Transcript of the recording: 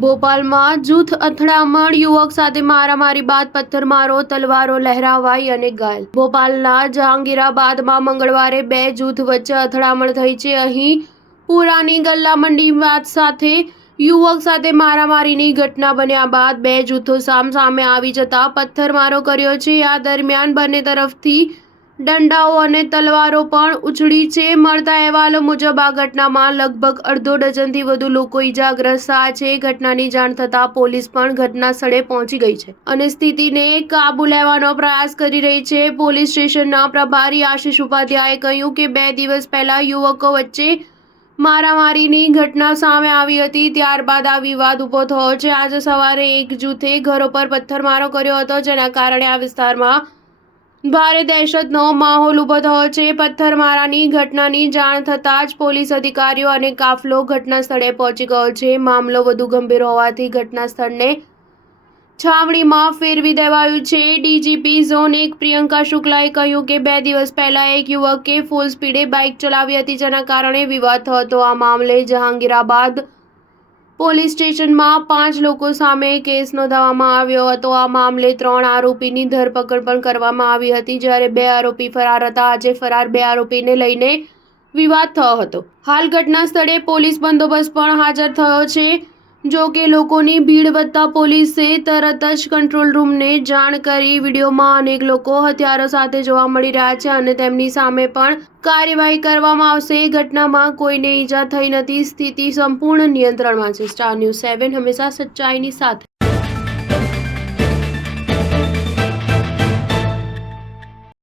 ભોપાલમાં જૂથ અથડામણ, યુવક સાથે મારામારી બાદ પથ્થરમારો, તલવારો લહેરાવાઈ અને ઘાયલ. ભોપાલના જહાંગીરાબાદમાં મંગળવારે બે જૂથ વચ્ચે અથડામણ થઈ છે. અહીં પુરાની ગલ્લા મંડી વાત સાથે યુવક સાથે મારામારીની ઘટના બન્યા બાદ બે જૂથો સામસામે આવી જતા પથ્થરમારો કર્યો છે. આ દરમિયાન બંને તરફથી દંડાઓ અને તલવારો પણ ઉછળી છે. મળતા અહેવાલો મુજબ આ ઘટનામાં લગભગ અડધો ડઝનથી વધુ લોકો ઈજાગ્રસ્ત થયા છે. ઘટનાની જાણ થતાં પોલીસ પણ ઘટના સ્થળે પહોંચી ગઈ છે અને સ્થિતિને કાબૂ લેવાનો પ્રયાસ કરી રહી છે. પોલીસ સ્ટેશનના પ્રભારી આશિષ ઉપાધ્યાયે કહ્યું કે 2 દિવસ પહેલા યુવકો વચ્ચે મારામારીની ઘટના સામે આવી હતી. ત્યારબાદ આ વિવાદ ઊભો થયો છે. આજે સવારે એક જૂથે ઘરો પર પથ્થરમારો કર્યો હતો, જેના કારણે આ વિસ્તારમાં ભારે દહેશતનો માહોલ ઊભો થયો છે. પથ્થરમારાની ઘટનાની જાણ થતાં જ પોલીસ અધિકારીઓ અને કાફલો ઘટના સ્થળે પહોંચી ગયો છે. મામલો વધુ ગંભીર હોવાથી ઘટના સ્થળને છાવણીમાં ફેરવી દેવાયું છે. ડીજીપી ઝોન 1 પ્રિયંકા શુક્લાએ કહ્યું કે 2 દિવસ પહેલા એક યુવકે ફૂલ સ્પીડે બાઇક ચલાવી હતી, જેના કારણે વિવાદ થયો હતો. આ મામલે જહાંગીરાબાદ પોલીસ સ્ટેશનમાં 5 લોકો સામે કેસ નોંધવામાં આવ્યો હતો. આ મામલે 3 આરોપીની ધરપકડ પણ કરવામાં આવી હતી, જ્યારે 2 આરોપી ફરાર હતા. આજે ફરાર 2 આરોપીને લઈને વિવાદ થયો હતો. હાલ ઘટના સ્થળે પોલીસ બંદોબસ્ત પણ હાજર થયો છે. જો કે લોકોની ભીડ વધતા પોલીસે તરત જ કંટ્રોલ રૂમને જાણ કરી. વિડીયોમાં અનેક લોકો હથિયારો સાથે જોવા મળી રહ્યા છે અને તેમની સામે પણ કાર્યવાહી કરવામાં આવશે. ઘટનામાં કોઈને ઈજા થઈ નથી. સ્થિતિ સંપૂર્ણ નિયંત્રણમાં છે. સ્ટાર ન્યૂઝ 7 હંમેશા સચ્ચાઈની સાથે.